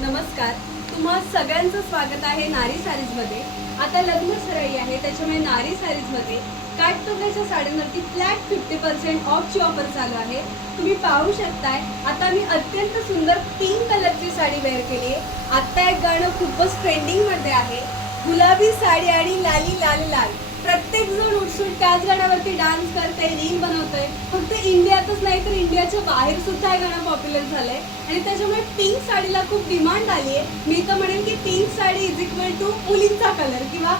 नमस्कार. तुम्हा सगळ्यांचं स्वागत आहे नारी सारीजमध्ये. आता लग्न सरळी आहे त्याच्यामुळे नारी साडीजमध्ये काठपदराच्या साड्यांवरती फ्लॅट फिफ्टी पर्सेंट ऑफची ऑफर चालू आहे. तुम्ही पाहू शकताय आता मी अत्यंत सुंदर पिंक कलरची साडी वेअर केली आहे. आत्ता एक गाणं खूपच ट्रेंडिंगमध्ये आहे. गुलाबी साडी आणि लाली लाल लाल. प्रत्येक जण उठसूट त्याच गाण्यावरती डान्स करते रील बनवते फक्त इंडियातच नाही तर इंडियाच्या बाहेर सुद्धा हे गाणं पॉप्युलर झालंय. आणि त्याच्यामुळे पिंक साडीला खूप डिमांड आली आहे मी तर म्हणेन की pink sari is equal to मुलींचा कलर किंवा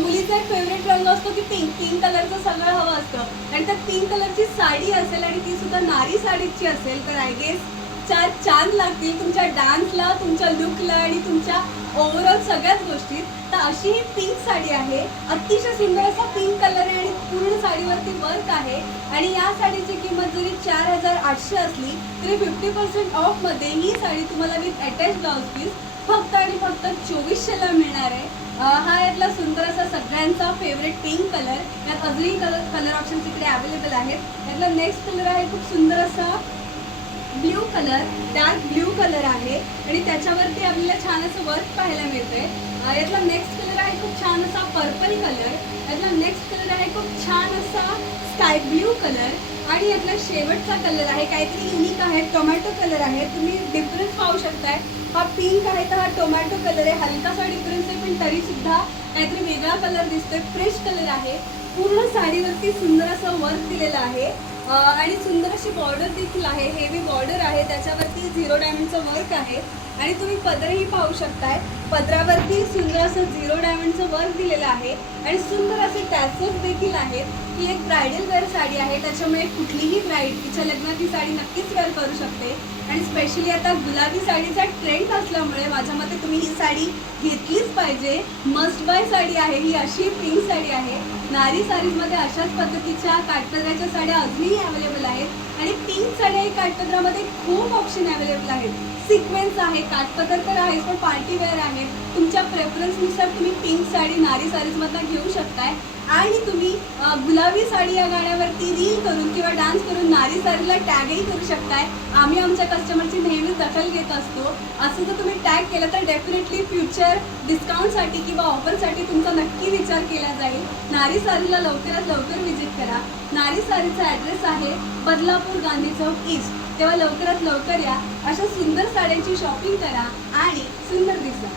मुलीचा एक फेवरेट रंग असतो की पिंक पिंक कलरचं सगळं हवं असतं. आणि त्यात पिंक कलरची साडी असेल आणि ती सुद्धा नारी साडीची असेल तर आय गेस चार छान लागतील तुमच्या डान्सला तुमच्या लुकला आणि तुमच्या ओव्हरऑल सगळ्याच गोष्टीत. तर अशी ही पिंक साडी आहे. अतिशय सुंदर असा पिंक कलर साडीवरती वर्क आहे आणि या साडीची किंमत जरी चार हजार आठशे असली तरी फिफ्टी पर्सेंट ऑफमध्ये ही साडी तुम्हाला विथ अटॅच ब्लाउज पीस फक्त आणि फक्त चोवीसशेला मिळणार आहे. हा यातला सुंदर असा सगळ्यांचा फेवरेट पिंक कलर यात अजूनही कलर कलर ऑप्शन्स इकडे अवेलेबल आहेत. यातला नेक्स्ट कलर आहे खूप सुंदर असा blue colour dark blue colour आहे आणि त्याच्यावरती आपल्याला छान असं वर्क पाहायला मिळतंय. यातला नेक्स्ट कलर आहे खूप छान असा पर्पल कलर यातला नेक्स्ट कलर आहे खूप छान असा स्काय ब्ल्यू कलर आणि यातला शेवटचा कलर आहे काहीतरी युनिक आहे टोमॅटो कलर आहे. तुम्ही डिफरन्स पाहू शकताय. हा पिंक आहे तर हा टोमॅटो कलर आहे. हलकासा डिफरन्स आहे पण तरी सुद्धा काहीतरी वेगळा कलर दिसतोय. फ्रेश कलर आहे. पूर्ण साडीवरती सुंदर असं वर्क दिलेलं आहे. आणि सुंदर अशी बॉर्डर देखील आहे. हेवी बॉर्डर आहे. त्याच्यावरती झिरो डायमंडचं वर्क आहे. आणि तुम्ही पदरही पाहू शकताय. पदरावरती सुंदर असं झिरो डायमंडचं वर्क दिलेलं आहे आणि सुंदर असे टॅसेस देखील आहेत ही एक ब्रायडल वेअर साडी आहे. त्याच्यामुळे कुठलीही ब्राईड तिच्या लग्नात ही साडी नक्कीच वेअर करू शकते. आणि स्पेशली आता गुलाबी साडीचा ट्रेंड असल्यामुळे माझ्या मते तुम्ही ही साडी घेतलीच पाहिजे. मस्ट बाय साडी आहे. ही अशी पिंक साडी आहे. नारी साडीजमध्ये अशाच पद्धतीच्या काटपदराच्या साड्या अजूनही अवेलेबल आहेत. आणि पिंक साड्या ही काठपदरामध्ये खूप ऑप्शन अवेलेबल आहेत. सिक्वेन्स आहे काठपदर तर आहेच पण पार्टी वेअर आहे तुमच्या प्रेफरन्सनुसार तुम्ही पिंक साडी नारी साडीजमधनं घेऊ शकताय. आणि तुम्ही गुलाबी साडी या गाण्यावरती रील करून किंवा डान्स करून नारी साडीला टॅगही करू शकताय. आम्ही आमच्या कस्टमरची नेहमी दखल घेत असतो. असं जर तुम्ही टॅग केलं तर डेफिनेटली फ्युचर डिस्काउंटसाठी किंवा ऑफरसाठी तुमचा नक्की विचार केला जाईल. नारी सारीला लवकरात लवकर व्हिजिट करा. नारी सारीचा ॲड्रेस आहे बदलापूर गांधी चौक ईस्ट तेव्हा लवकरात लवकर या. अशा सुंदर साड्यांची शॉपिंग करा आणि सुंदर दिसा.